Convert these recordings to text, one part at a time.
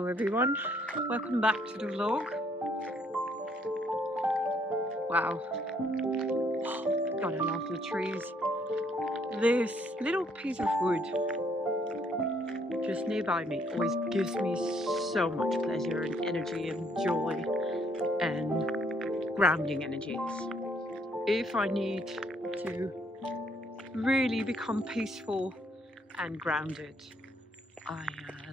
Hello everyone, welcome back to the vlog. Wow, God, I love the trees. This little piece of wood just nearby me always gives me so much pleasure and energy and joy and grounding energies. If I need to really become peaceful and grounded, I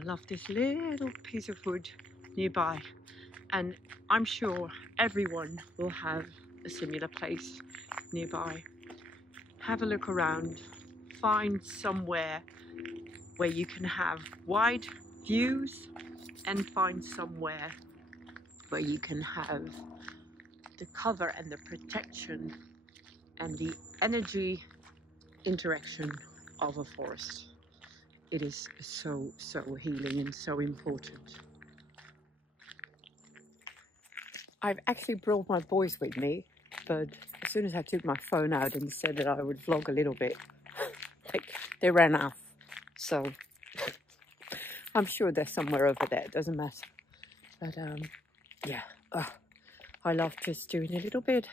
love this little piece of wood nearby, and I'm sure everyone will have a similar place nearby. Have a look around, find somewhere where you can have wide views, and find somewhere where you can have the cover and the protection and the energy interaction of a forest. It is so healing and so important. I've actually brought my boys with me, but as soon as I took my phone out and said that I would vlog a little bit, they ran off. So I'm sure they're somewhere over there, it doesn't matter. But yeah, I love just doing a little bit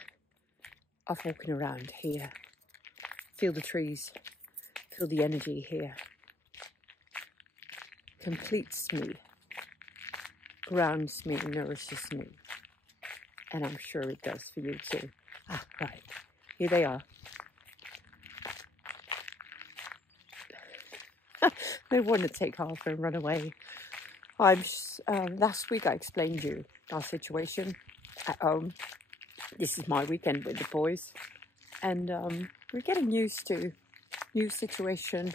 of walking around here. Feel the trees, feel the energy here. Completes me, grounds me, nourishes me. And I'm sure it does for you too. Ah, right, here they are. They want to take off and run away. Last week I explained you our situation at home. This is my weekend with the boys, and we're getting used to new situation,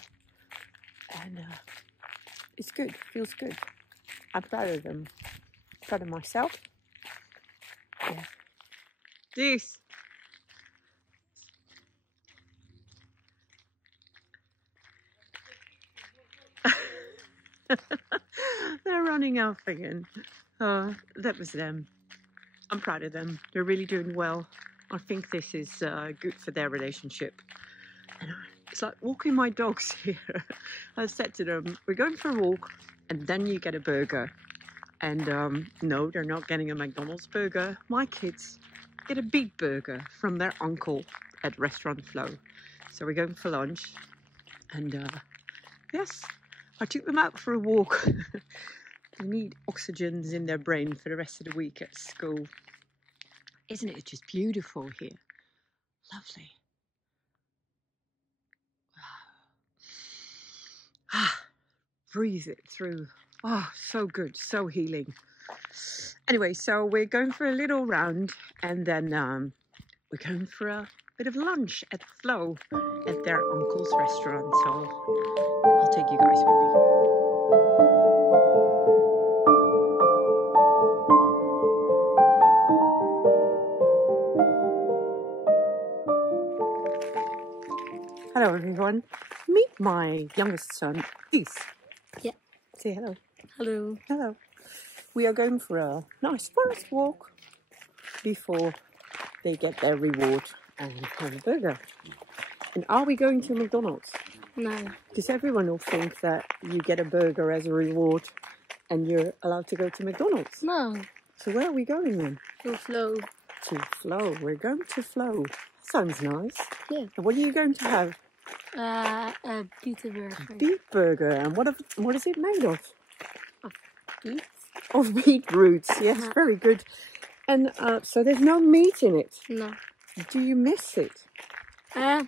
and it's good, feels good. I'm proud of them, proud of myself. Yeah. This. They're running off again. That was them. I'm proud of them. They're really doing well. I think this is good for their relationship. And it's like walking my dogs here. I said to them, we're going for a walk and then you get a burger. And no, they're not getting a McDonald's burger. My kids get a beet burger from their uncle at Restaurant Flow. So we're going for lunch. And yes, I took them out for a walk. They need oxygens in their brain for the rest of the week at school. Isn't it just beautiful here? Lovely. Ah, breathe it through. Oh, so good, so healing. Anyway, so we're going for a little round, and then we're going for a bit of lunch at Flow at their uncle's restaurant. So I'll take you guys with me. Hello everyone. Meet my youngest son, Keith. Yeah. Say hello. Hello. Hello. We are going for a nice forest walk before they get their reward and have a burger. And are we going to McDonald's? No. Because everyone will think that you get a burger as a reward and you're allowed to go to McDonald's. No. So where are we going then? To Flow. To Flow. We're going to Flow. Sounds nice. Yeah. And what are you going to have? A pizza burger. Beet burger. And what is it made of? Beet? Of beetroots. Yes, very good. And so there's no meat in it. No. Do you miss it? No.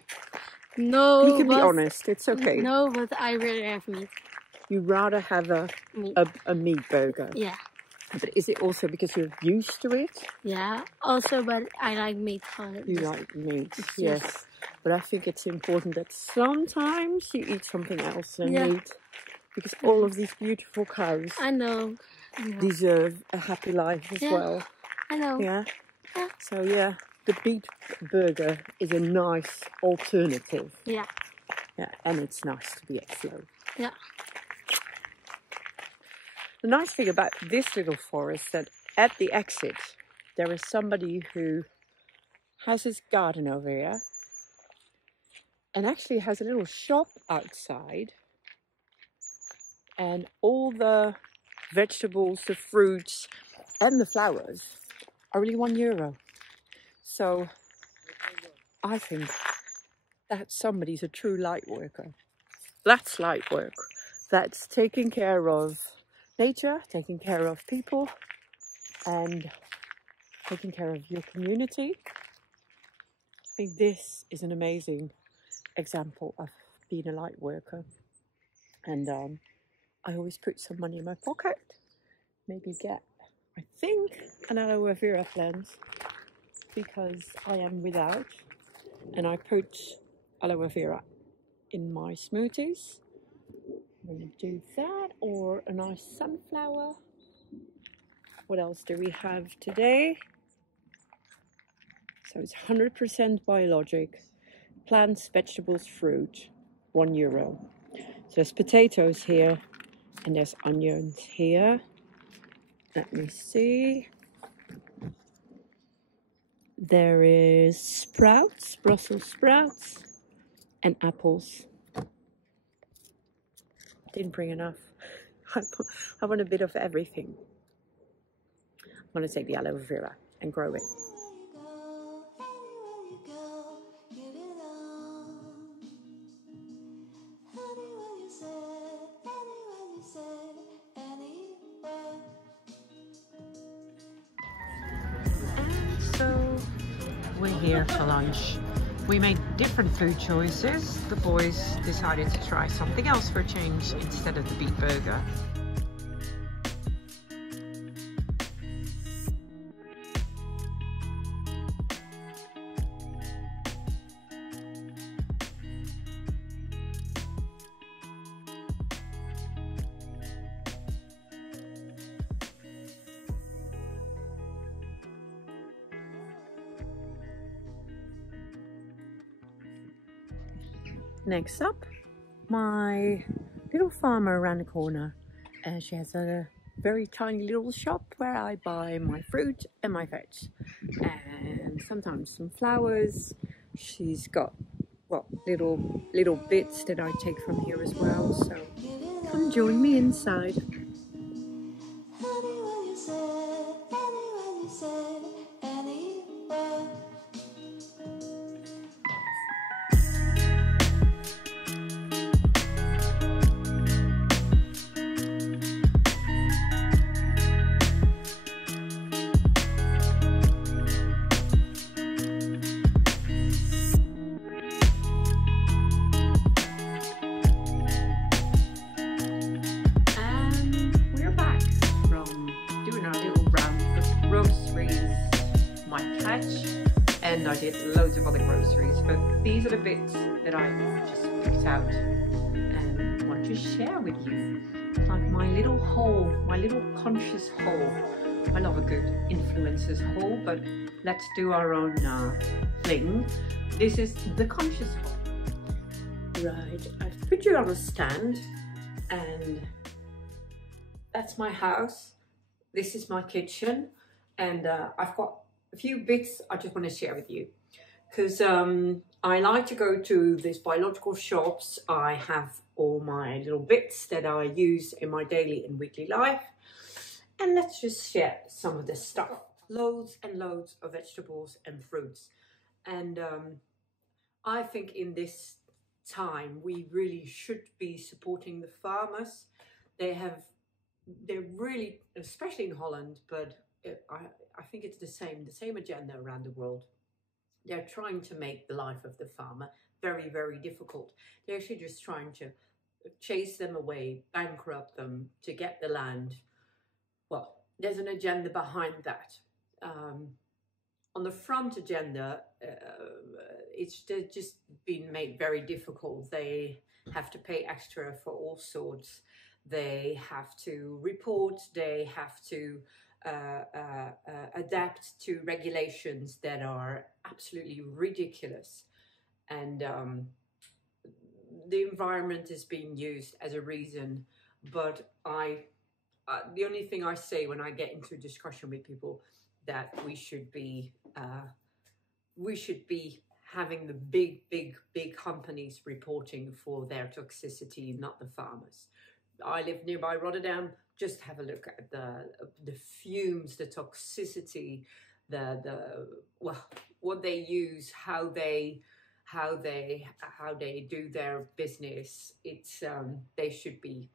You can be honest. It's okay. No, but I rather have meat. You rather have a meat burger. Yeah. But is it also because you're used to it? Yeah. Also, but I like meat. You like meat, yes. But I think it's important that sometimes you eat something else than meat. Because all of these beautiful cows I know. deserve a happy life as well. I know. Yeah? So yeah, the beet burger is a nice alternative. Yeah. Yeah, and it's nice to be at Flow. Yeah. The nice thing about this little forest is that at the exit there is somebody who has his garden over here and actually has a little shop outside, and all the vegetables, the fruits, and the flowers are really €1. So I think that somebody's a true light worker. That's light work. That's taking care of nature, taking care of people, and taking care of your community. I think this is an amazing example of being a light worker. And I always put some money in my pocket, maybe get, I think, an aloe vera plant, because I am without, and I put aloe vera in my smoothies. I'm going to do that, or a nice sunflower. What else do we have today? So it's 100% biologic. Plants, vegetables, fruit, €1. So there's potatoes here, and there's onions here. Let me see. There is sprouts, Brussels sprouts, and apples. Didn't bring enough. I want a bit of everything. I'm going to take the aloe vera and grow it. So we're here for lunch. We made different food choices. The boys decided to try something else for a change instead of the beef burger. Next up, my little farmer around the corner. She has a very tiny little shop where I buy my fruit and my veg, and sometimes some flowers. She's got, well, little bits that I take from here as well. So come join me inside. And I did loads of other groceries, but these are the bits that I just picked out and want to share with you. It's like my little haul, my little conscious haul. I love a good influencers haul, but let's do our own thing. This is the conscious haul. Right, I've put you on a stand, and that's my house. This is my kitchen, and I've got a few bits I just want to share with you, because I like to go to these biological shops. I have all my little bits that I use in my daily and weekly life, and let's just share some of this stuff. Loads and loads of vegetables and fruits, and I think in this time we really should be supporting the farmers. They're really, especially in Holland, but I think it's the same agenda around the world. They're trying to make the life of the farmer very, very difficult. They're actually just trying to chase them away, bankrupt them to get the land. Well, there's an agenda behind that. On the front agenda, it's just been made very difficult. They have to pay extra for all sorts. They have to report, they have to adapt to regulations that are absolutely ridiculous, and the environment is being used as a reason. But the only thing I say when I get into a discussion with people, that we should be having the big companies reporting for their toxicity, not the farmers. I live nearby Rotterdam. just have a look at the fumes, the toxicity, well, what they use, how they do their business. It's they should be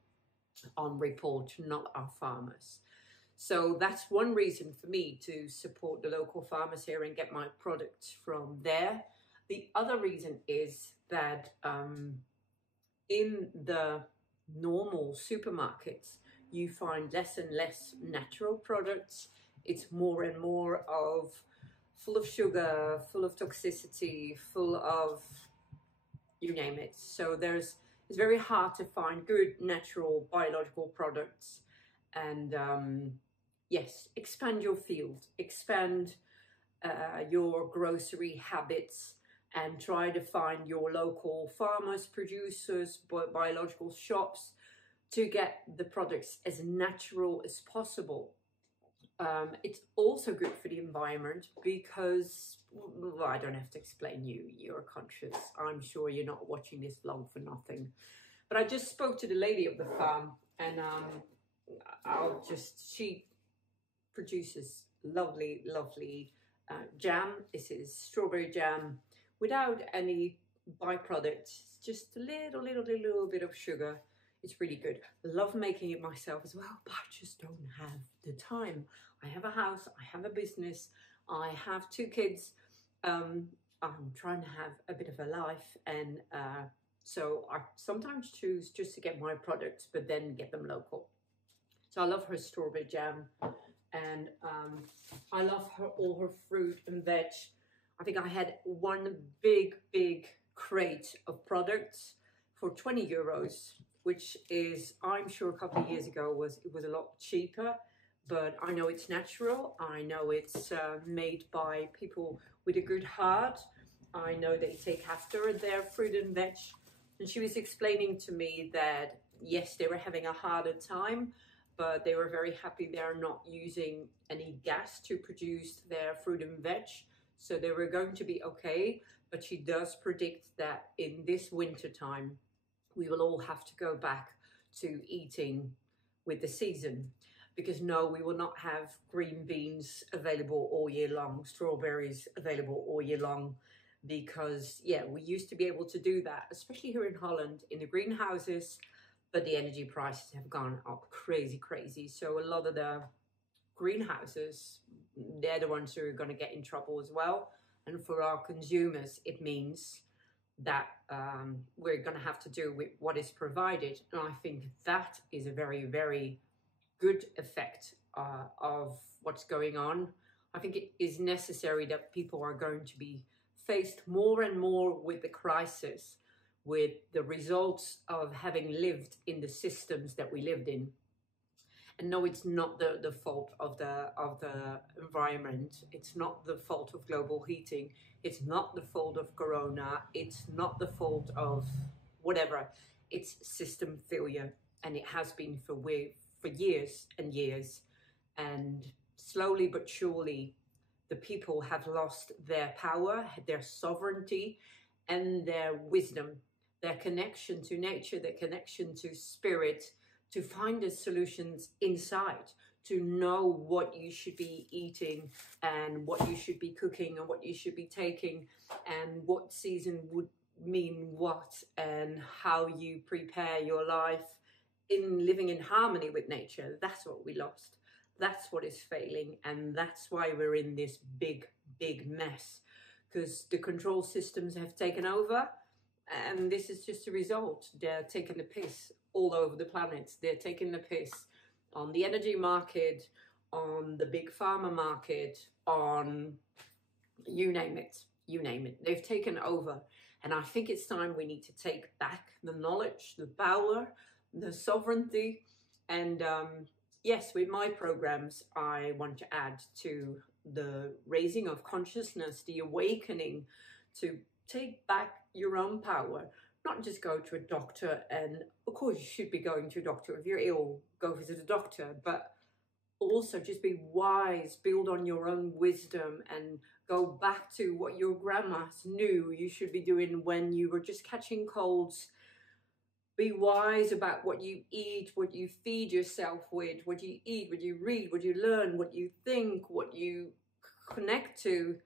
on report, not our farmers. So that's one reason for me to support the local farmers here and get my products from there. The other reason is that in the normal supermarkets, you find less and less natural products. It's more and more of full of sugar, full of toxicity, full of you name it. So it's very hard to find good natural biological products. And yes, expand your field, expand your grocery habits, and try to find your local farmers, producers, biological shops to get the products as natural as possible. It's also good for the environment because, well, I don't have to explain you're conscious. I'm sure you're not watching this vlog for nothing. But I just spoke to the lady of the farm, and she produces lovely jam. This is strawberry jam without any byproducts, just a little bit of sugar. It's really good. I love making it myself as well, but I just don't have the time. I have a house, I have a business, I have 2 kids. I'm trying to have a bit of a life, and so I sometimes choose just to get my products, but then get them local. So I love her strawberry jam, and I love all her fruit and veg. I think I had one big crate of products for 20 euros, which is, I'm sure a couple of years ago it was a lot cheaper, but I know it's natural. I know it's made by people with a good heart. I know they take after their fruit and veg. And she was explaining to me that, yes, they were having a harder time, but they were very happy they're not using any gas to produce their fruit and veg. So they were going to be okay. But she does predict that in this winter time, we will all have to go back to eating with the season. Because no, we will not have green beans available all year long, strawberries available all year long. Because, yeah, we used to be able to do that, especially here in Holland, in the greenhouses, but the energy prices have gone up crazy. So a lot of the greenhouses, they're the ones who are going to get in trouble as well. And for our consumers, it means that we're going to have to do with what is provided. And I think that is a very good effect of what's going on. I think it is necessary that people are going to be faced more and more with the crisis, with the results of having lived in the systems that we lived in. And no, it's not the fault of the environment. It's not the fault of global heating. It's not the fault of Corona. It's not the fault of whatever. It's system failure, and it has been for years and years. And slowly but surely, the people have lost their power, their sovereignty, and their wisdom, their connection to nature, their connection to spirit, to find the solutions inside, to know what you should be eating and what you should be cooking and what you should be taking and what season would mean what and how you prepare your life in living in harmony with nature. That's what we lost. That's what is failing, and that's why we're in this big mess, because the control systems have taken over, and this is just a result. They're taking the piss all over the planet. They're taking the piss on the energy market, on the big pharma market, on you name it. They've taken over, and I think it's time we need to take back the knowledge, the power, the sovereignty, and yes, with my programs, I want to add to the raising of consciousness, the awakening to take back your own power, not just go to a doctor. And of course, you should be going to a doctor. If you're ill, go visit a doctor, but also just be wise, build on your own wisdom, and go back to what your grandmas knew you should be doing when you were just catching colds Be wise about what you eat, what you feed yourself with, what you eat, what you read, what you learn, what you think, what you connect to,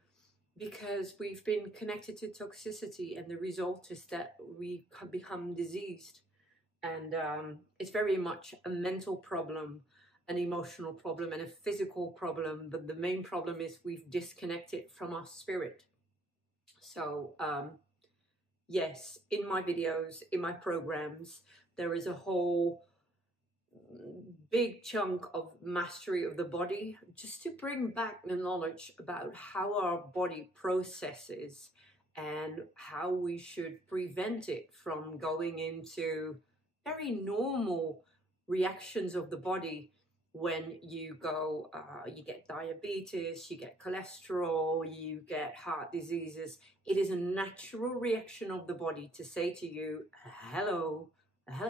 because we've been connected to toxicity, and the result is that we become diseased. And it's very much a mental problem, an emotional problem, and a physical problem. But the main problem is we've disconnected from our spirit. So yes, in my videos, in my programs, there is a whole big chunk of mastery of the body, just to bring back the knowledge about how our body processes and how we should prevent it from going into very normal reactions of the body. When you go, you get diabetes, you get cholesterol, you get heart diseases. It is a natural reaction of the body to say to you, hello,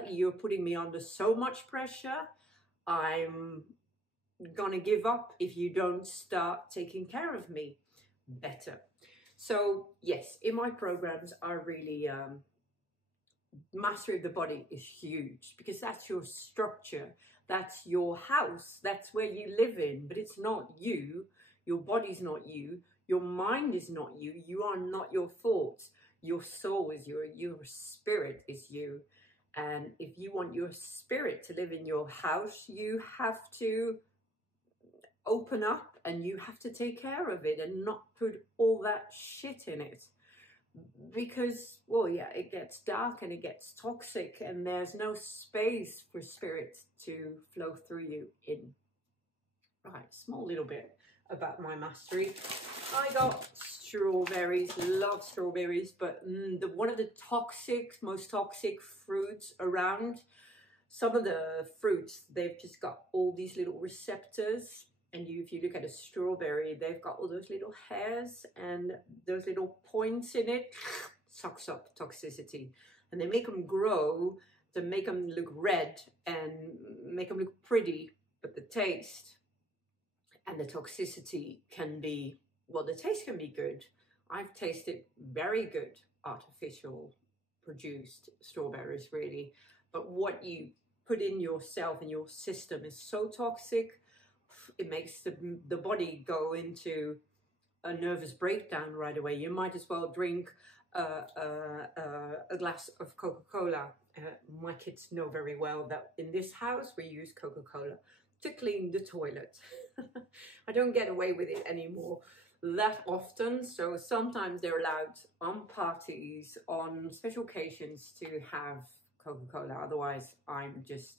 you're putting me under so much pressure. I'm gonna give up if you don't start taking care of me better. So yes, in my programs, I really, mastery of the body is huge, because that's your structure. That's your house, that's where you live in, but it's not you. Your body's not you. Your mind is not you. You are not your thoughts. Your soul is you. Your spirit is you. And if you want your spirit to live in your house, you have to open up and you have to take care of it and not put all that shit in it. Because, well, yeah, it gets dark and it gets toxic, and there's no space for spirit to flow through you in. Right, small little bit about my mastery. I got strawberries, love strawberries, but one of the most toxic fruits around. Some of the fruits, they've just got all these little receptors. And if you look at a strawberry, they've got all those little hairs and those little points in it. Sucks up toxicity. And they make them grow to make them look red and make them look pretty. But the taste and the toxicity can be, well, the taste can be good. I've tasted very good artificial produced strawberries, really. But what you put in yourself and your system is so toxic. It makes the body go into a nervous breakdown right away. You might as well drink a glass of Coca-Cola. My kids know very well that in this house we use Coca-Cola to clean the toilet. I don't get away with it anymore that often, so sometimes they're allowed on parties, on special occasions, to have Coca-Cola. Otherwise, I'm just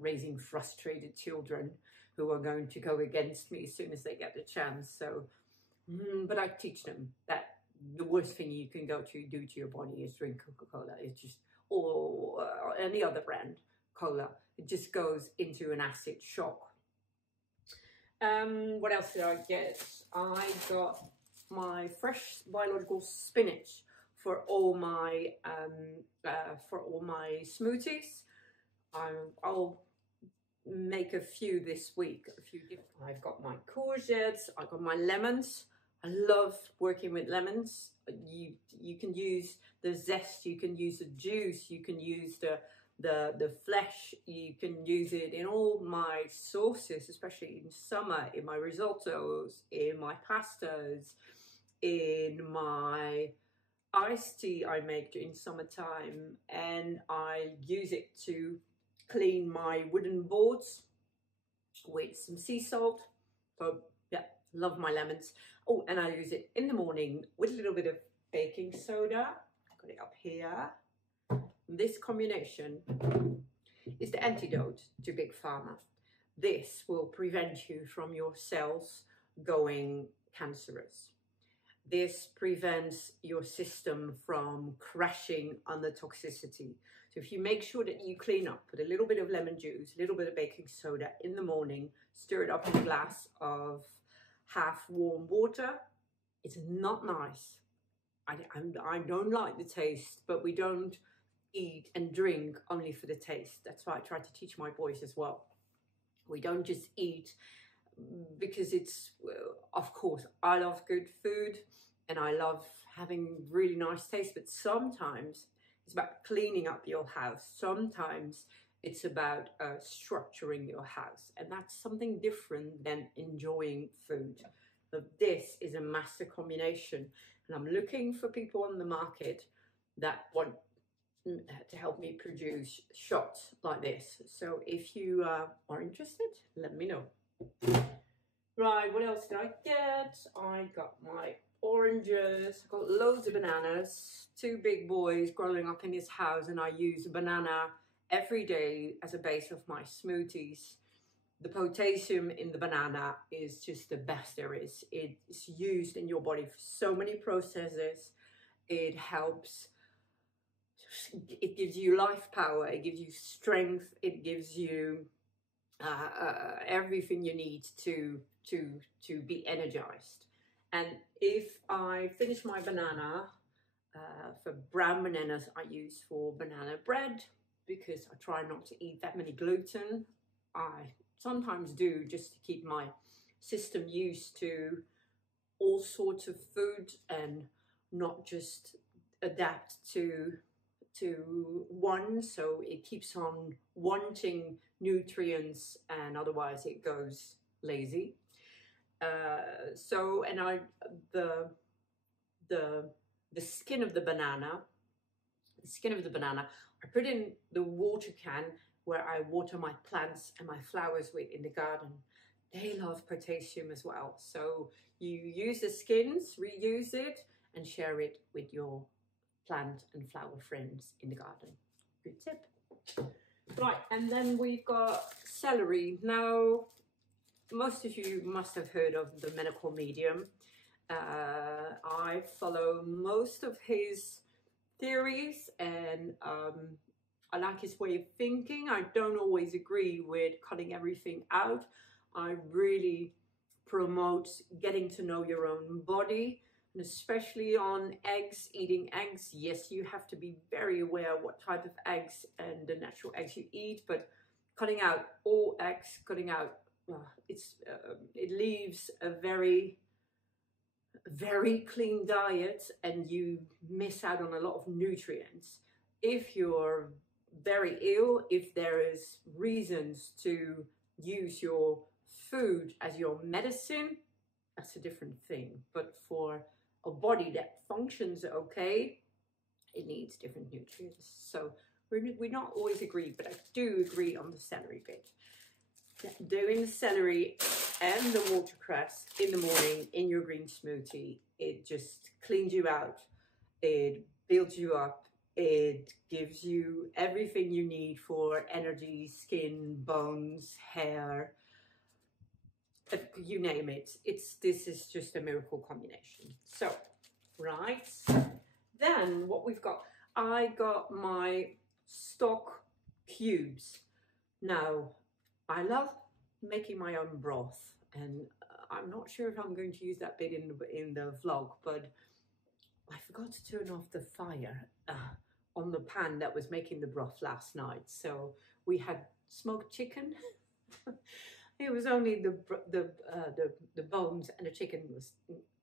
raising frustrated children who are going to go against me as soon as they get the chance. So, but I teach them that the worst thing you can do to your body is drink Coca-Cola. It's just, or any other brand cola. It just goes into an acid shock. What else did I get? I got my fresh biological spinach for all my smoothies. I'll make a few this week. I've got my courgettes, I've got my lemons. I love working with lemons. You can use the zest, you can use the juice, you can use the flesh, you can use it in all my sauces, especially in summer, in my risottos, in my pastas, in my iced tea I make in summertime, and I use it to clean my wooden boards with some sea salt. So yeah, love my lemons. Oh, and I use it in the morning with a little bit of baking soda. I've got it up here. This combination is the antidote to Big Pharma. This will prevent you from your cells going cancerous. This prevents your system from crashing under toxicity. So if you make sure that you clean up, put a little bit of lemon juice, a little bit of baking soda in the morning, stir it up in a glass of half warm water. It's not nice. I don't like the taste, but we don't eat and drink only for the taste. That's why I try to teach my boys as well. We don't just eat because it's, of course, I love good food and I love having really nice taste, but sometimes it's about cleaning up your house. Sometimes it's about structuring your house, and that's something different than enjoying food. But this is a master combination, and I'm looking for people on the market that want to help me produce shots like this. So if you are interested, let me know. Right, what else did I get? I got my oranges, I got loads of bananas, 2 big boys growing up in this house, and I use a banana every day as a base of my smoothies. The potassium in the banana is just the best there is. It's used in your body for so many processes. It helps, it gives you life power, it gives you strength, it gives you everything you need to be energized. And if I finish my banana, for brown bananas I use for banana bread, because I try not to eat that many gluten. I sometimes do, just to keep my system used to all sorts of food and not just adapt to one, so it keeps on wanting nutrients and otherwise it goes lazy. So, and the skin of the banana, I put in the water can where I water my plants and my flowers with in the garden. They love potassium as well. So you use the skins, reuse it, and share it with your plant and flower friends in the garden. Good tip. Right, and then we've got celery. Now, most of you must have heard of the medical medium. I follow most of his theories, and I like his way of thinking. I don't always agree with cutting everything out. I really promote getting to know your own body, and especially on eggs, eating eggs. Yes, you have to be very aware what type of eggs and the natural eggs you eat, but cutting out all eggs, cutting out, it leaves a very clean diet, and you miss out on a lot of nutrients. If you're very ill, if there is reasons to use your food as your medicine, that's a different thing. But for a body that functions okay, it needs different nutrients. So we not always agree, but I do agree on the celery bit. Doing the celery and the watercress in the morning in your green smoothie, it just cleans you out, it builds you up, it gives you everything you need for energy, skin, bones, hair, you name it. This is just a miracle combination. So, right, then what we've got, I got my stock cubes. Now, I love making my own broth, and I'm not sure if I'm going to use that bit in the vlog, but I forgot to turn off the fire on the pan that was making the broth last night. So we had smoked chicken. It was only the bones, and the chicken was,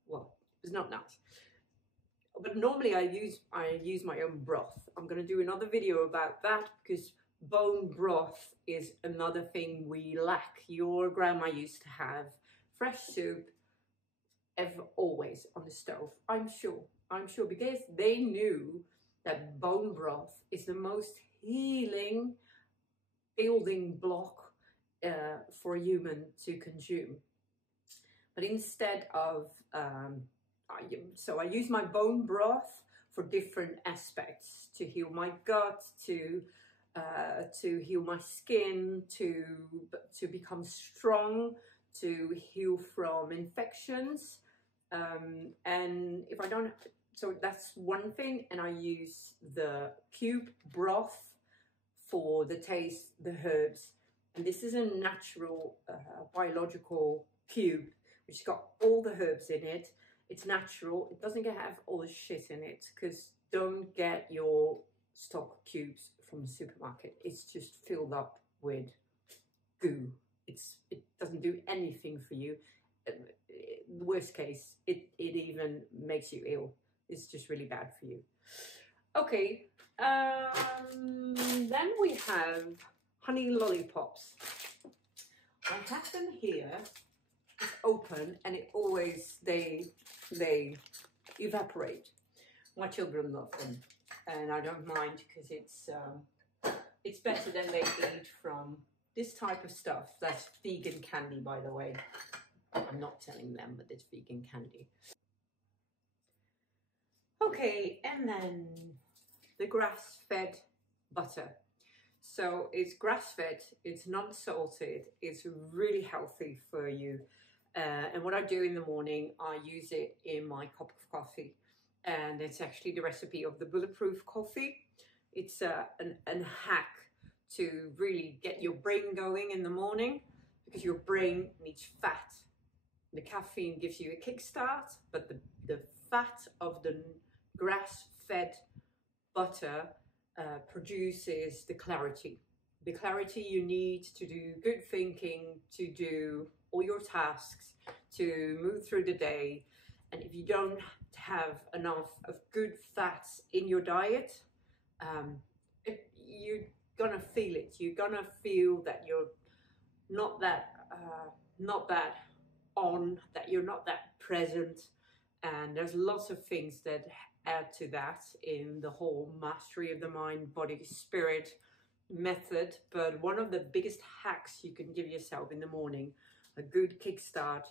well, it was not nice. But normally I use my own broth. I'm going to do another video about that, because bone broth is another thing we lack. Your grandma used to have fresh soup always on the stove. I'm sure, because they knew that bone broth is the most healing building block for a human to consume. But instead of, so I use my bone broth for different aspects, to heal my gut, to heal my skin, to become strong, to heal from infections, and if I don't, so that's one thing. And I use the cube broth for the taste, the herbs, and this is a natural biological cube which has got all the herbs in it. It's natural, it doesn't have all the shit in it, because don't get your stock cubes from the supermarket. It's just filled up with goo. It doesn't do anything for you. The worst case, it even makes you ill. It's just really bad for you. Okay, then we have honey lollipops. I have them here. It's open, and it always they evaporate. My children love them, and I don't mind because it's better than they eat from this type of stuff. That's vegan candy, by the way. I'm not telling them, but it's vegan candy. Okay, and then the grass-fed butter. So it's grass-fed, it's non-salted, it's really healthy for you. And what I do in the morning, I use it in my cup of coffee. And it's actually the recipe of the bulletproof coffee. It's a hack to really get your brain going in the morning, because your brain needs fat. The caffeine gives you a kickstart, but the fat of the grass-fed butter produces the clarity you need to do good thinking, to do all your tasks, to move through the day. And if you don't have enough of good fats in your diet, you're gonna feel it. You're gonna feel that you're not that on, that you're not that present. And there's lots of things that add to that in the whole mastery of the mind, body, spirit method. But one of the biggest hacks you can give yourself in the morning, a good kickstart,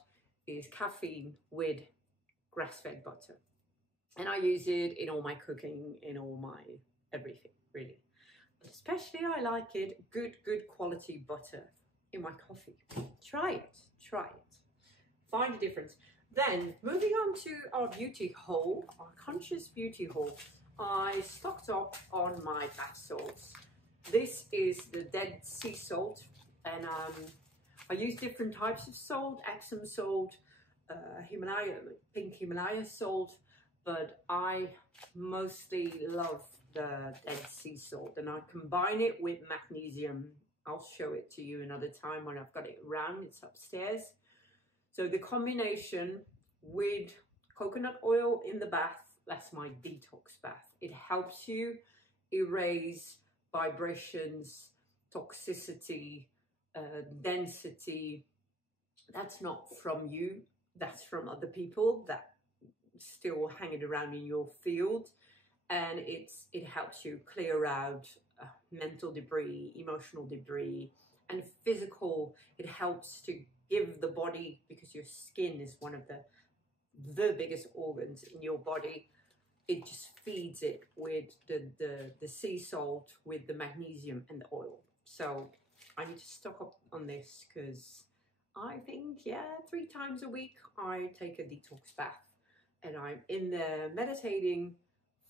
is caffeine with grass-fed butter. And I use it in all my cooking, in all my everything, really. But especially I like it, good quality butter in my coffee. Try it. Find a difference. Then, moving on to our beauty haul, our conscious beauty haul, I stocked up on my bath salts. This is the Dead Sea salt, and I use different types of salt, Epsom salt, pink Himalaya salt, but I mostly love the Dead Sea salt, and I combine it with magnesium. I'll show it to you another time when I've got it around. It's upstairs. So the combination with coconut oil in the bath, that's my detox bath. It helps you erase vibrations, toxicity, density. That's not from you, that's from other people that still hanging around in your field. And it helps you clear out mental debris, emotional debris, and physical. It helps to give the body, because your skin is one of the biggest organs in your body, it just feeds it with the sea salt, with the magnesium and the oil. So I need to stock up on this, because I think, 3 times a week I take a detox bath, and I'm in there meditating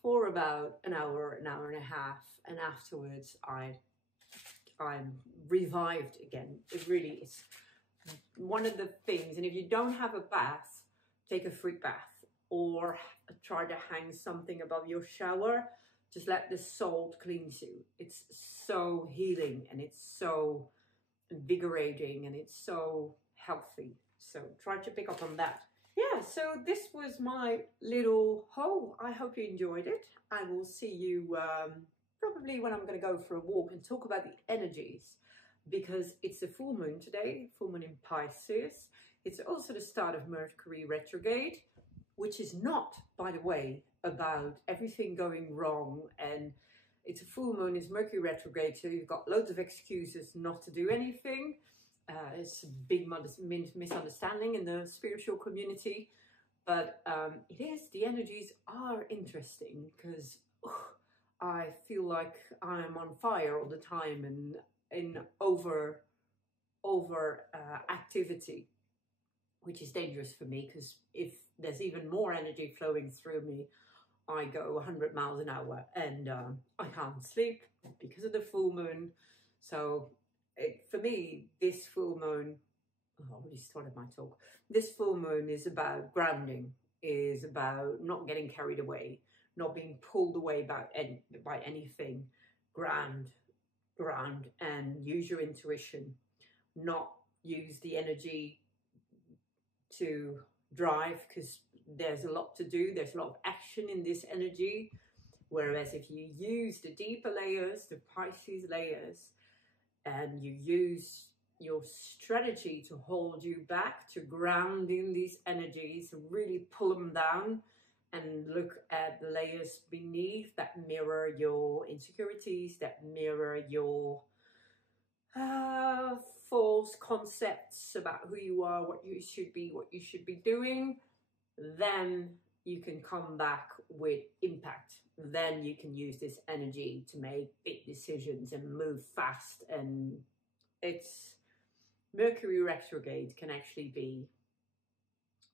for about an hour and a half, and afterwards I'm revived again. It really is one of the things. And if you don't have a bath, take a fruit bath, or try to hang something above your shower. Just let the salt cleanse you. It's so healing, and it's so invigorating, and it's so healthy. So try to pick up on that. Yeah, so this was my little haul. I hope you enjoyed it. I will see you probably when I'm going to go for a walk and talk about the energies, because it's a full moon today, full moon in Pisces. It's also the start of Mercury retrograde, which is not, by the way, about everything going wrong. And it's a full moon, it's Mercury retrograde, so you've got loads of excuses not to do anything. It's a big misunderstanding in the spiritual community, but the energies are interesting, because I feel like I'm on fire all the time, and in over activity, which is dangerous for me, because if there's even more energy flowing through me, I go 100 miles an hour, and I can't sleep because of the full moon. So for me, this full moon, I already started my talk. This full moon is about grounding, is about not getting carried away, not being pulled away by anything. Ground, and use your intuition, not use the energy to drive, because there's a lot to do. There's a lot of action in this energy. Whereas if you use the deeper layers, the Pisces layers, and you use your strategy to hold you back, to ground in these energies, really pull them down, and look at the layers beneath that mirror your insecurities, that mirror your false concepts about who you are, what you should be doing, then you can come back with impact. Then you can use this energy to make big decisions and move fast. And it's Mercury retrograde can actually be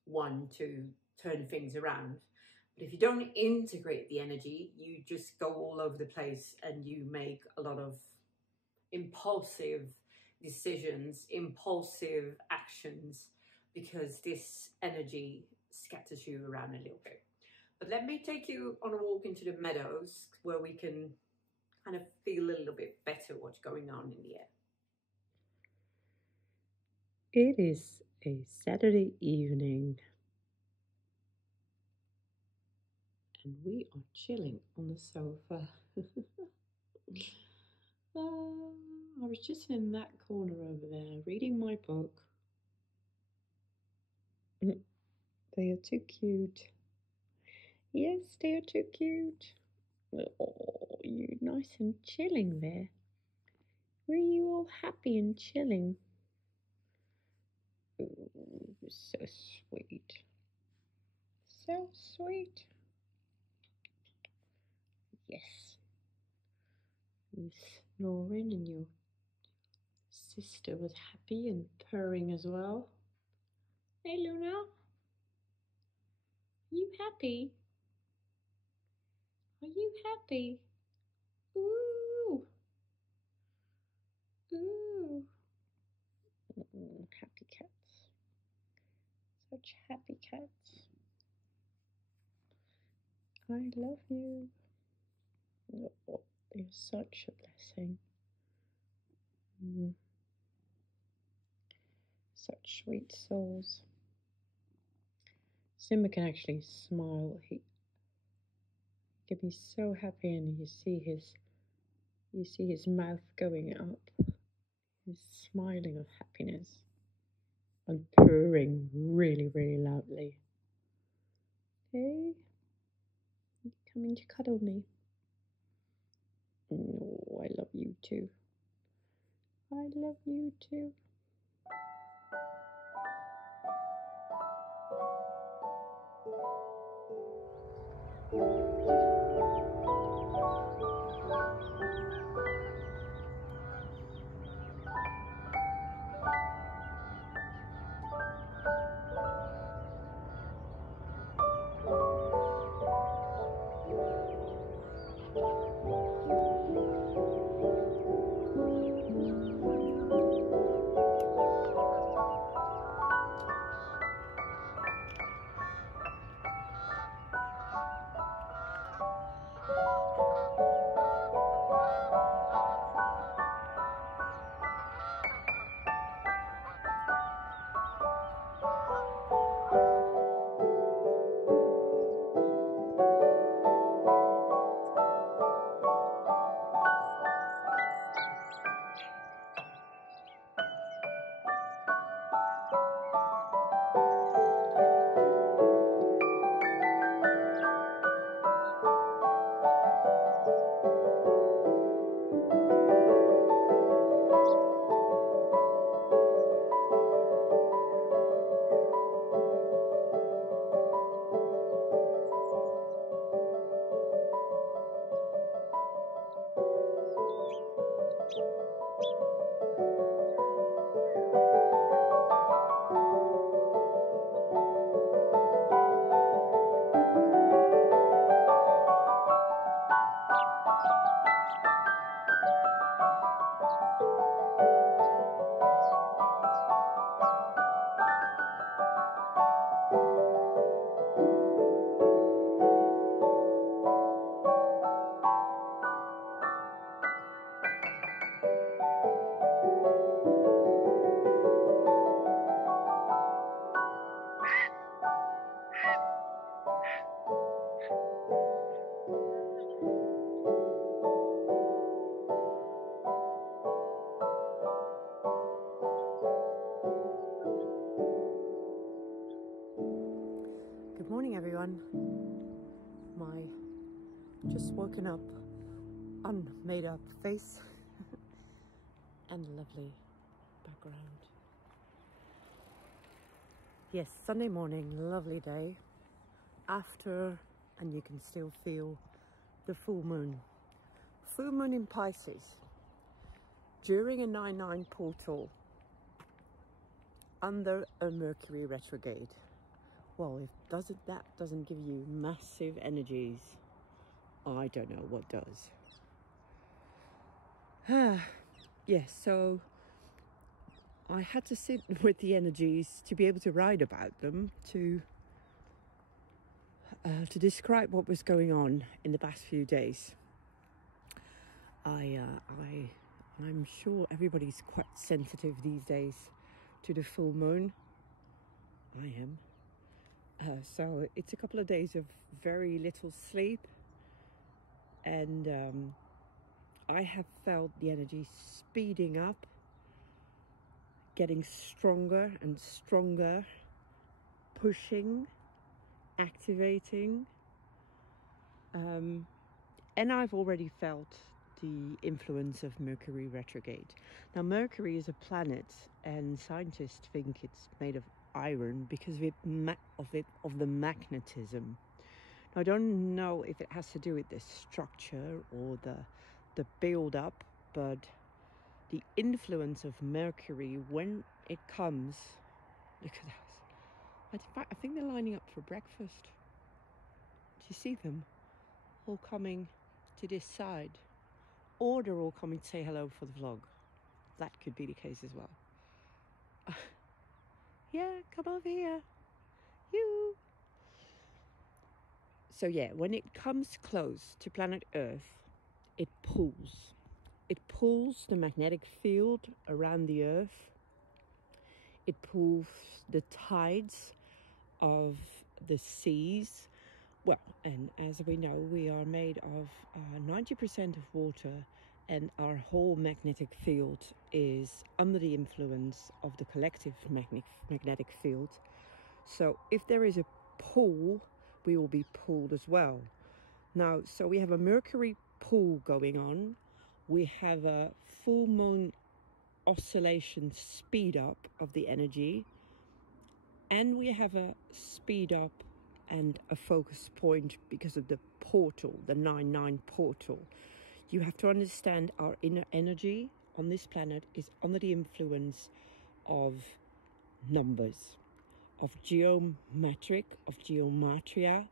one to turn things around. But if you don't integrate the energy, you just go all over the place and you make a lot of impulsive decisions, impulsive actions, because this energy scatters you around a little bit. But let me take you on a walk into the meadows where we can kind of feel a little bit better what's going on in the air. It is a Saturday evening and we are chilling on the sofa. I was just in that corner over there reading my book. They are too cute. Yes, they are too cute. Oh, you nice and chilling there. Were you all happy and chilling? Ooh, so sweet. So sweet. Yes. You snoring and your sister was happy and purring as well. Hey Luna, you happy? Are you happy? Ooh. Ooh. Happy cats. Such happy cats. I love you. Oh, you're such a blessing. Such sweet souls. Simba can actually smile. He can be so happy, and you see his mouth going up. He's smiling of happiness and purring really, really loudly. Hey, you coming to cuddle me? Oh, I love you too. I love you too. Just woken up, unmade up face and lovely background. Yes, Sunday morning, lovely day. After, and you can still feel the full moon. Full moon in Pisces. During a 9-9 portal. Under a Mercury retrograde. Well, if that doesn't give you massive energies, I don't know what does. Yes, so I had to sit with the energies to be able to write about them, to describe what was going on in the past few days. I'm sure everybody's quite sensitive these days to the full moon. I am. So it's a couple of days of very little sleep, and I have felt the energy speeding up, getting stronger and stronger, pushing, activating, and I've already felt the influence of Mercury retrograde. Now, Mercury is a planet, and scientists think it's made of iron because of the magnetism. Now, I don't know if it has to do with the structure or the build up, but the influence of Mercury when it comes, because I think they're lining up for breakfast. Do you see them all coming to this side, or they're all coming to say hello for the vlog? That could be the case as well. Yeah, come over here, you. So yeah, when it comes close to planet Earth, it pulls. It pulls the magnetic field around the Earth. It pulls the tides of the seas. Well, and as we know, we are made of 90% of water, and our whole magnetic field is under the influence of the collective magnetic field. So if there is a pull, we will be pulled as well. Now, so we have a Mercury pull going on. We have a full moon oscillation speed up of the energy, and we have a speed up and a focus point because of the portal, the 9-9 portal. You have to understand our inner energy on this planet is under the influence of numbers, of geometric, of geometria,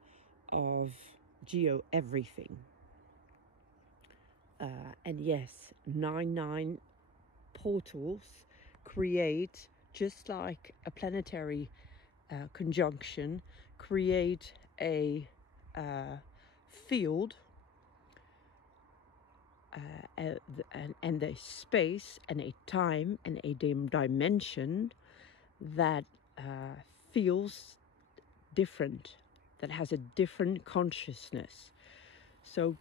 of geo everything. And yes, 9-9 portals create, just like a planetary conjunction, create a field and a space and a time and a dimension that feels different, that has a different consciousness. So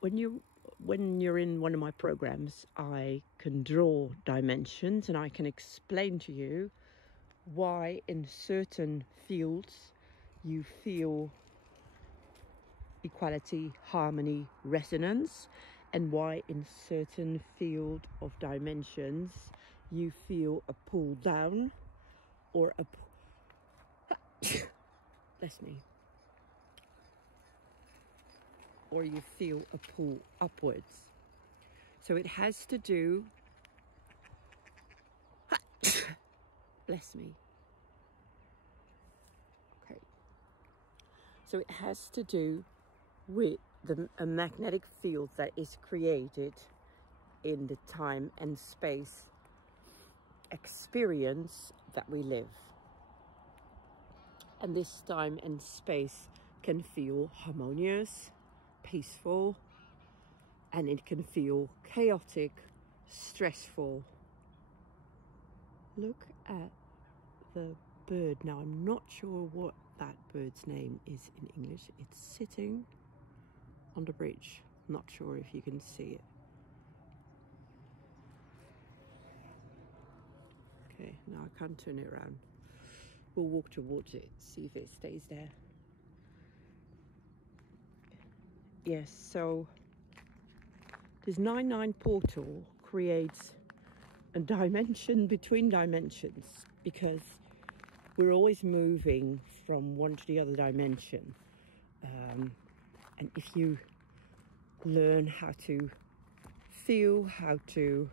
when you're in one of my programs, I can draw dimensions and I can explain to you why in certain fields you feel equality, harmony, resonance, and why in certain field of dimensions you feel a pull down or a bless me, or you feel a pull upwards. So it has to do bless me. Okay. So it has to do with a magnetic field that is created in the time and space experience that we live. And this time and space can feel harmonious, peaceful, and it can feel chaotic, stressful. Look at the bird. Now, I'm not sure what that bird's name is in English. It's sitting on the bridge. Not sure if you can see it. Okay, now I can't turn it around. We'll walk towards it, see if it stays there. yes, so this 9-9 portal creates a dimension between dimensions, because we're always moving from one to the other dimension. And if you learn how to feel, how to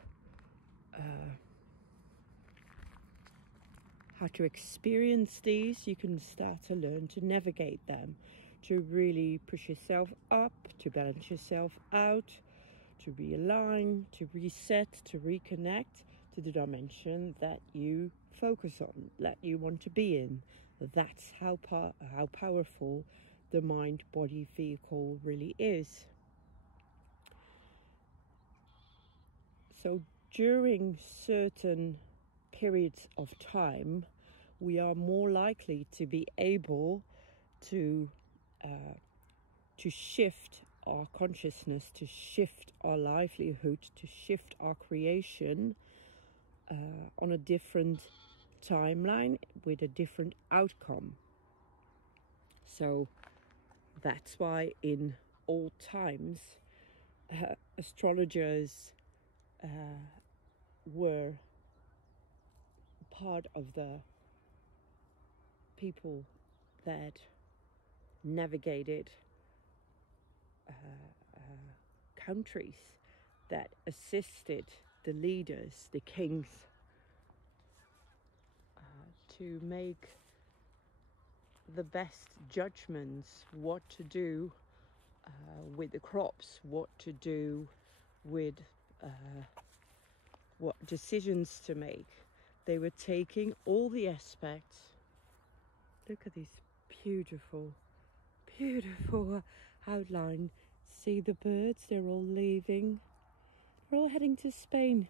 experience these, you can start to learn to navigate them, to really push yourself up, to balance yourself out, to realign, to reset, to reconnect to the dimension that you focus on, that you want to be in. That's how powerful the mind-body vehicle really is. So during certain periods of time, we are more likely to be able to shift our consciousness, to shift our livelihood, to shift our creation on a different timeline with a different outcome. So that's why in old times astrologers were part of the people that navigated countries, that assisted the leaders, the kings, to make the best judgments, what to do with the crops, what to do with what decisions to make. They were taking all the aspects. Look at this beautiful, beautiful outline. See the birds, they're all leaving. They're all heading to Spain.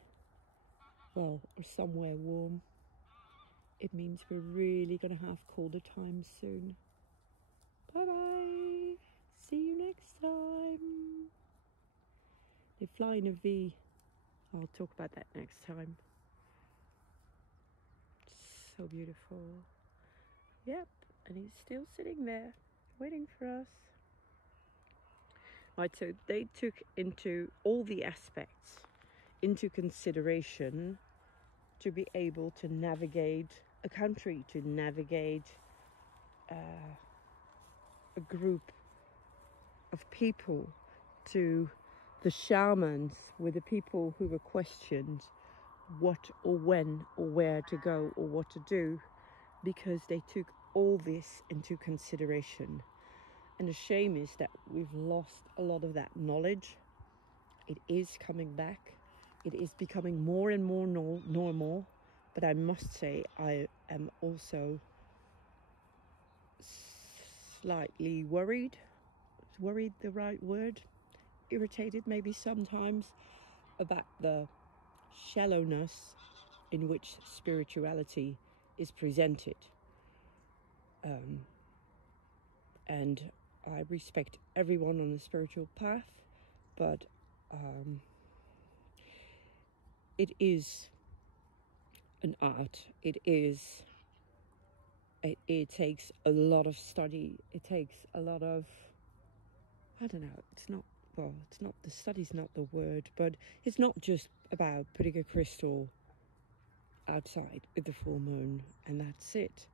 Well, or somewhere warm. It means we're really going to have colder times soon. Bye-bye. See you next time. They fly in a V. I'll talk about that next time. So beautiful. Yep, and he's still sitting there, waiting for us. Right, so they took into all the aspects into consideration to be able to navigate a country, to navigate a group of people, to the shamans with the people who were questioned what or when or where to go or what to do, because they took all this into consideration. And the shame is that we've lost a lot of that knowledge. It is coming back. It is becoming more and more normal. But I must say, I am also slightly worried. Is worried the right word? Irritated maybe sometimes about the shallowness in which spirituality is presented. And I respect everyone on the spiritual path, but it is an art. It takes a lot of study. It takes a lot of, I don't know, the study's not the word, but it's not just about putting a crystal outside with the full moon and that's it.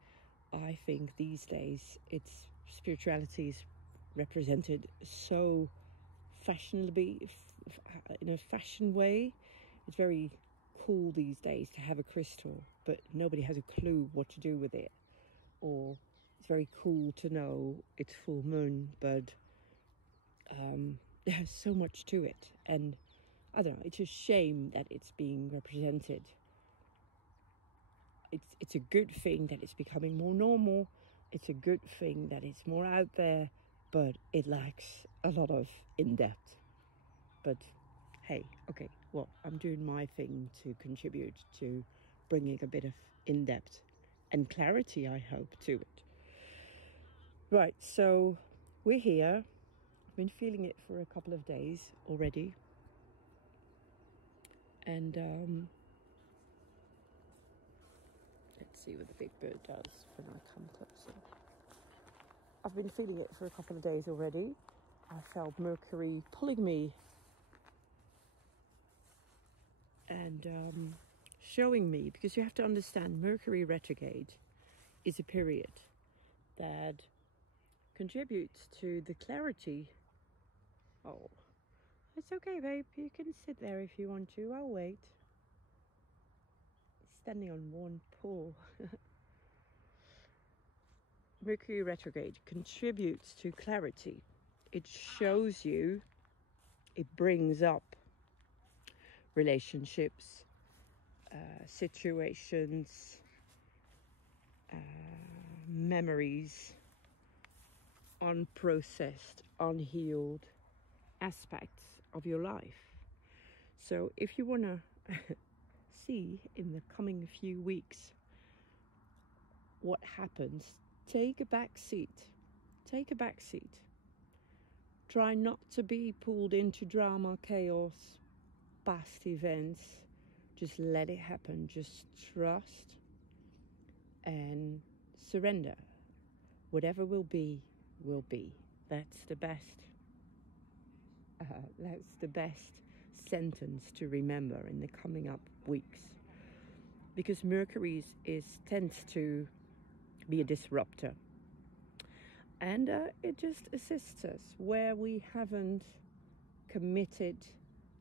I think these days spirituality is represented so fashionably, in a fashion way. It's very cool these days to have a crystal, but nobody has a clue what to do with it. Or it's very cool to know it's full moon, but there's so much to it, and I don't know, it's a shame that it's being represented. It's a good thing that it's becoming more normal. It's a good thing that it's more out there, but it lacks a lot of in-depth. But hey, okay, well, I'm doing my thing to contribute to bringing a bit of in-depth and clarity, I hope, to it. Right, so we're here. I've been feeling it for a couple of days already. And let's see what the big bird does when I come closer. I've been feeling it for a couple of days already. I felt Mercury pulling me and showing me, because you have to understand Mercury retrograde is a period that contributes to the clarity. Oh, it's okay, babe. You can sit there if you want to. I'll wait. Standing on one paw. Mercury retrograde contributes to clarity. It shows you, it brings up relationships, situations, memories, unprocessed, unhealed aspects of your life. So if you want to see in the coming few weeks what happens, take a back seat. Take a back seat. Try not to be pulled into drama, chaos, past events. Just let it happen. Just trust and surrender. Whatever will be, will be. That's the best. That's the best sentence to remember in the coming up weeks, because Mercury tends to be a disruptor, and it just assists us where we haven't committed,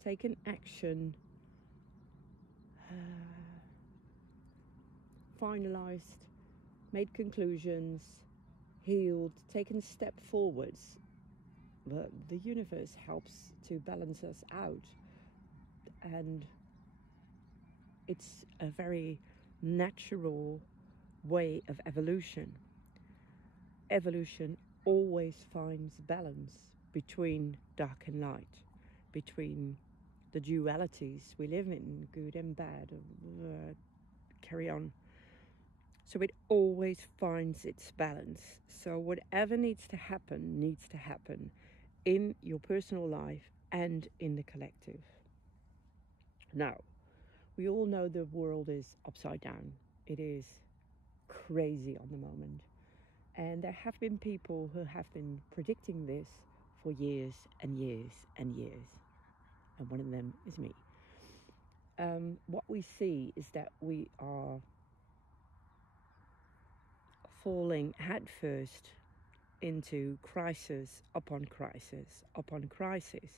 taken action, finalized, made conclusions, healed, taken a step forwards. But the universe helps to balance us out, and it's a very natural way of evolution. Evolution always finds balance between dark and light, between the dualities we live in, good and bad, carry on. So it always finds its balance. So whatever needs to happen in your personal life and in the collective. Now, we all know the world is upside down. It is crazy on the moment. And there have been people who have been predicting this for years and years and years. And one of them is me. What we see is that we are falling headfirst into crisis upon crisis upon crisis.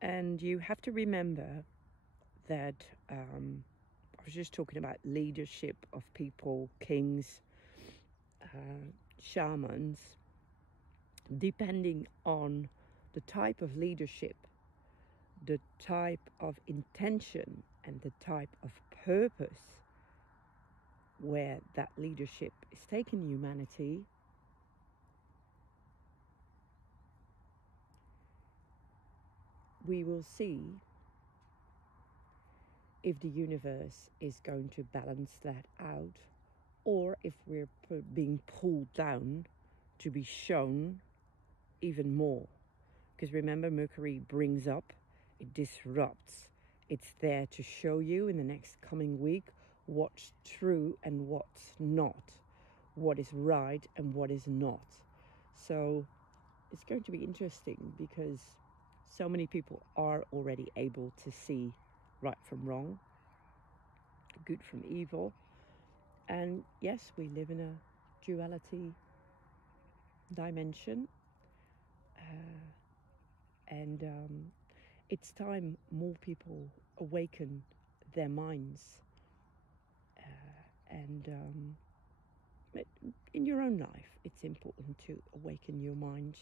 And you have to remember that I was just talking about leadership of people, kings, shamans. Depending on the type of leadership, the type of intention, and the type of purpose where that leadership is taking humanity, we will see if the universe is going to balance that out, or if we're being pulled down to be shown even more. Because remember, Mercury brings up, it disrupts. It's there to show you in the next coming week what's true and what's not, what is right and what is not. So it's going to be interesting, because so many people are already able to see right from wrong, good from evil. And yes, we live in a duality dimension, and it's time more people awaken their minds, and in your own life it's important to awaken your mind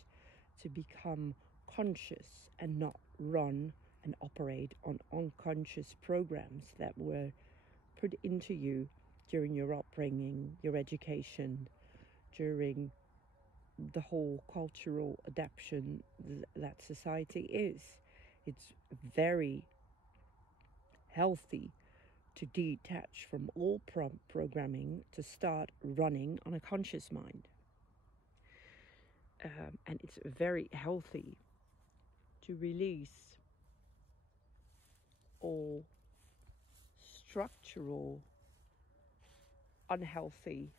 to become conscious and not run and operate on unconscious programs that were put into you during your upbringing, your education, during the whole cultural adaptation that society is. It's very healthy to detach from all programming, to start running on a conscious mind. And it's very healthy to release all structural, unhealthy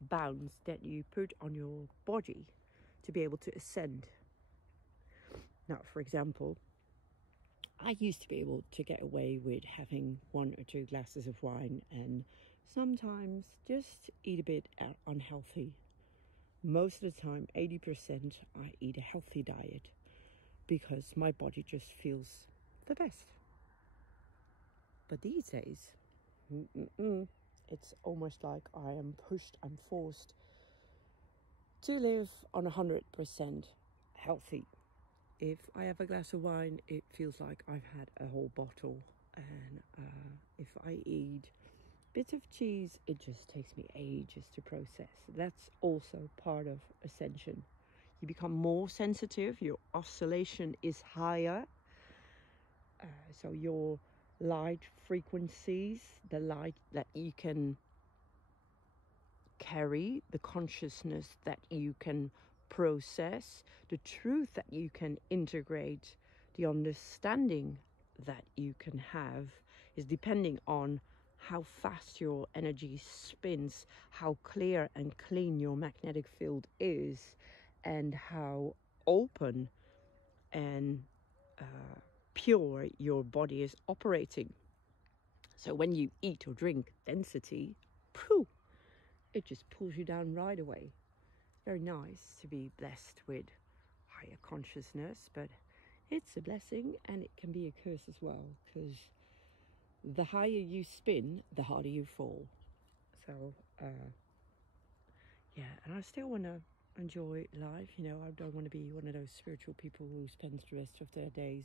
bounds that you put on your body. to be able to ascend. Now, for example, I used to be able to get away with having 1 or 2 glasses of wine and sometimes just eat a bit unhealthy. Most of the time, 80%, I eat a healthy diet because my body just feels the best. But these days, it's almost like I am pushed, I'm forced to live on 100% healthy. If I have a glass of wine, it feels like I've had a whole bottle. And if I eat bits of cheese, it just takes me ages to process. That's also part of ascension. You become more sensitive, your oscillation is higher. So your light frequencies, the light that you can carry, the consciousness that you can process, the truth that you can integrate, the understanding that you can have is depending on how fast your energy spins, how clear and clean your magnetic field is, and how open and pure your body is operating. So when you eat or drink density, pooh, it just pulls you down right away. Very nice to be blessed with higher consciousness, but it's a blessing and it can be a curse as well, because the higher you spin, the harder you fall. So yeah, and I still want to enjoy life. You know, I don't want to be one of those spiritual people who spends the rest of their days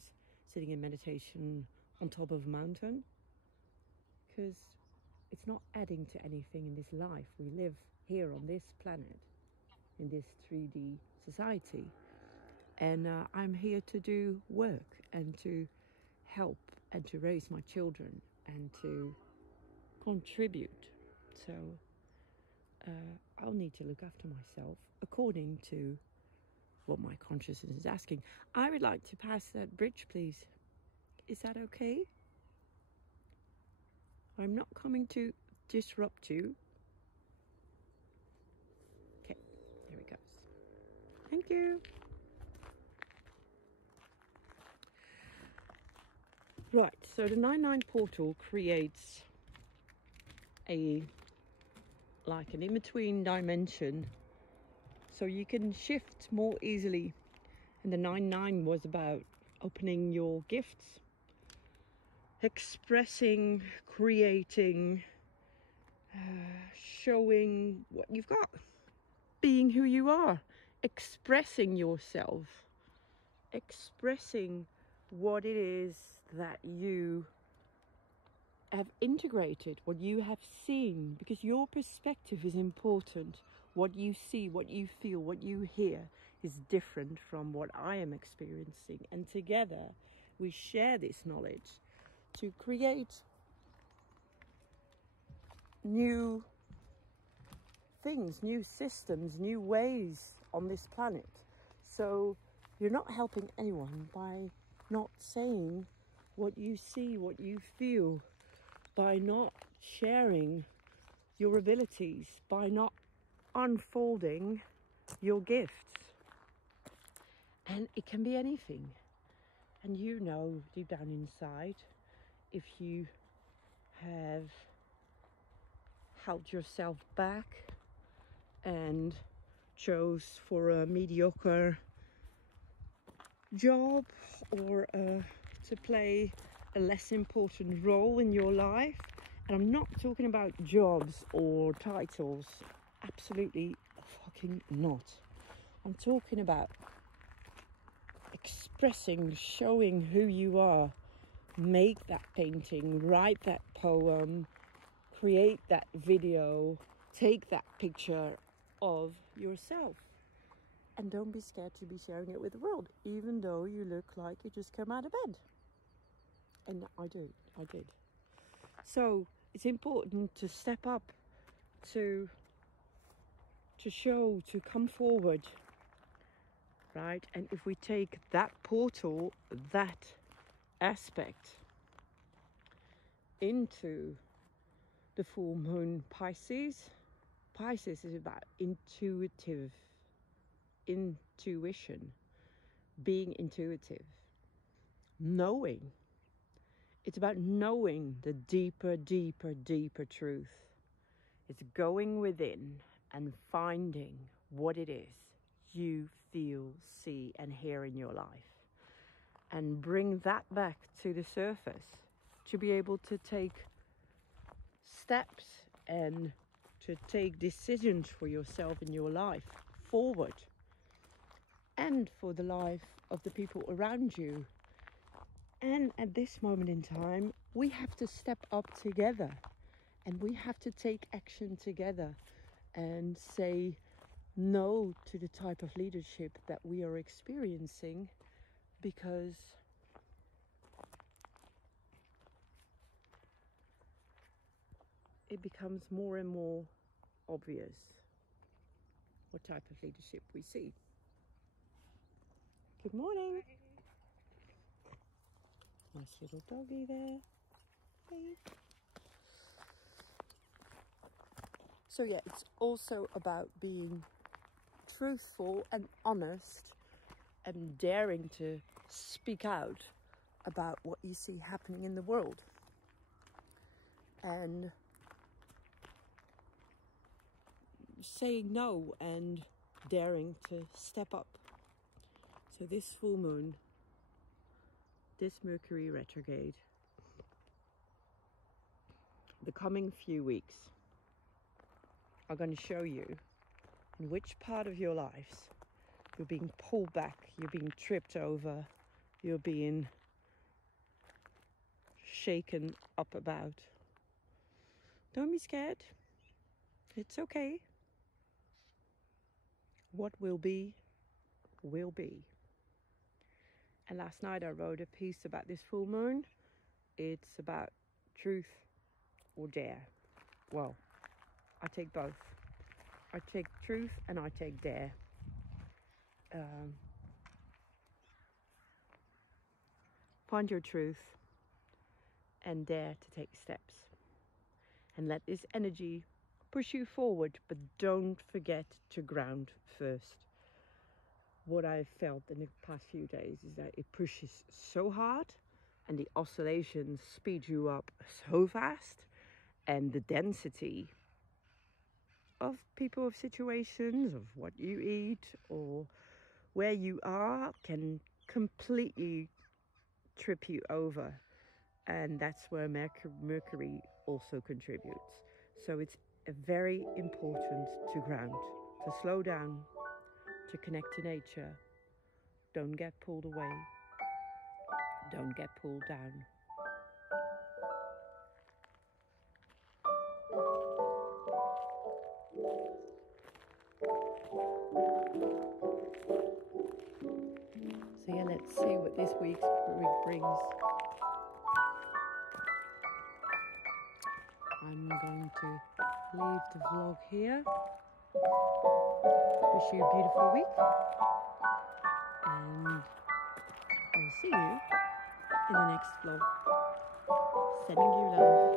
sitting in meditation on top of a mountain, because it's not adding to anything in this life. We live here on this planet, in this 3D society, and I'm here to do work and to help and to raise my children and to contribute. So I'll need to look after myself according to what my consciousness is asking. I would like to pass that bridge, please. Is that okay? I'm not coming to disrupt you. Okay, there it goes. Thank you. Right, so the 99 portal creates like an in-between dimension, so you can shift more easily. And the 99 was about opening your gifts, expressing, creating, showing what you've got, being who you are, expressing yourself, expressing what it is that you have integrated, what you have seen, because your perspective is important. What you see, what you feel, what you hear is different from what I am experiencing, and together we share this knowledge to create new things, new systems, new ways on this planet. So you're not helping anyone by not saying what you see, what you feel, by not sharing your abilities, by not unfolding your gifts. And it can be anything. And you know deep down inside, if you have held yourself back and chose for a mediocre job or to play a less important role in your life, and I'm not talking about jobs or titles, absolutely fucking not. I'm talking about expressing, showing who you are. Make that painting, write that poem, create that video, take that picture of yourself. And don't be scared to be sharing it with the world, even though you look like you just come out of bed. And I did. So it's important to step up, to show, to come forward, right? And if we take that portal, that aspect into the full moon Pisces is about intuitive intuition, being intuitive, knowing. It's about knowing the deeper, deeper, deeper truth. It's going within and finding what it is you feel, see, and hear in your life. And bring that back to the surface to be able to take steps and to take decisions for yourself in your life forward and for the life of the people around you. And at this moment in time, we have to step up together and we have to take action together and say no to the type of leadership that we are experiencing, because it becomes more and more obvious what type of leadership we see. Good morning. Nice little doggy there. Hey. So yeah, it's also about being truthful and honest and daring to speak out about what you see happening in the world. And saying no and daring to step up. So this full moon, this Mercury retrograde, the coming few weeks are going to show you in which part of your lives you're being pulled back, you're being tripped over, you're being shaken up about. Don't be scared. It's okay. What will be, will be. And last night I wrote a piece about this full moon. It's about truth or dare. Well, I take both. I take truth and I take dare. Find your truth and dare to take steps. And let this energy push you forward, but don't forget to ground first. What I've felt in the past few days is that it pushes so hard and the oscillations speed you up so fast, and the density of people, of situations, of what you eat or where you are can completely trip you over. And that's where Mercury also contributes. So it's very important to ground, to slow down, to connect to nature. Don't get pulled away. Don't get pulled down. So yeah, let's see what this week's week brings. I'm going to leave the vlog here. Wish you a beautiful week. And I'll see you in the next vlog. Sending you love.